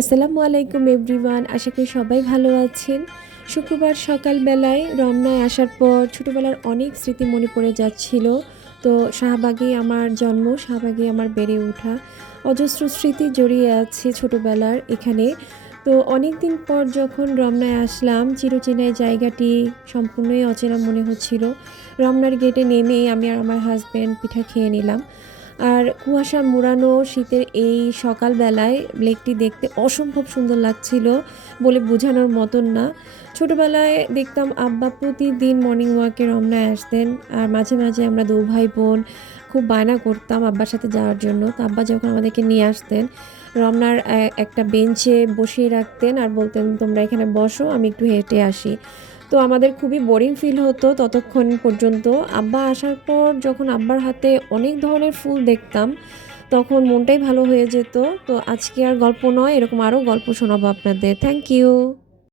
আসসালামু আলাইকুম এভরিওয়ান, আশা করি সবাই ভালো আছেন। শুক্রবার সকালবেলায় রমনায় আসার পর ছোটোবেলার অনেক স্মৃতি মনে পড়ে যাচ্ছিল। তো শাহবাগেই আমার জন্ম, শাহবাগেই আমার বেড়ে ওঠা, অজস্র স্মৃতি জড়িয়ে আছে ছোটোবেলার এখানে। তো অনেক দিন পর যখন রমনায় আসলাম, চিরচেনা এই জায়গাটি সম্পূর্ণই অচেনা মনে হচ্ছিল। রমনার গেটে নেমেই আমি আর আমার হাজব্যান্ড পিঠা খেয়ে নিলাম। আর কুয়াশা মোড়ানো শীতের এই সকালবেলায় লেকটি দেখতে অসম্ভব সুন্দর লাগছিল, বলে বোঝানোর মতন না। ছোটোবেলায় দেখতাম আব্বা প্রতিদিন মর্নিং ওয়াকে রমনায় আসতেন, আর মাঝে মাঝে আমরা দু ভাই বোন খুব বায়না করতাম আব্বার সাথে যাওয়ার জন্য। তো আব্বা যখন আমাদেরকে নিয়ে আসতেন, রমনার একটা বেঞ্চে বসিয়ে রাখতেন আর বলতেন, তোমরা এখানে বসো, আমি একটু হেঁটে আসি। তো আমাদের খুবই বোরিং ফিল হতো ততক্ষণ পর্যন্ত। আব্বা আসার পর যখন আব্বার হাতে অনেক ধরনের ফুল দেখতাম, তখন মনটাই ভালো হয়ে যেত। তো আজকে আর গল্প নয়, এরকম আরও গল্প শোনাবো আপনাদের। Thank you.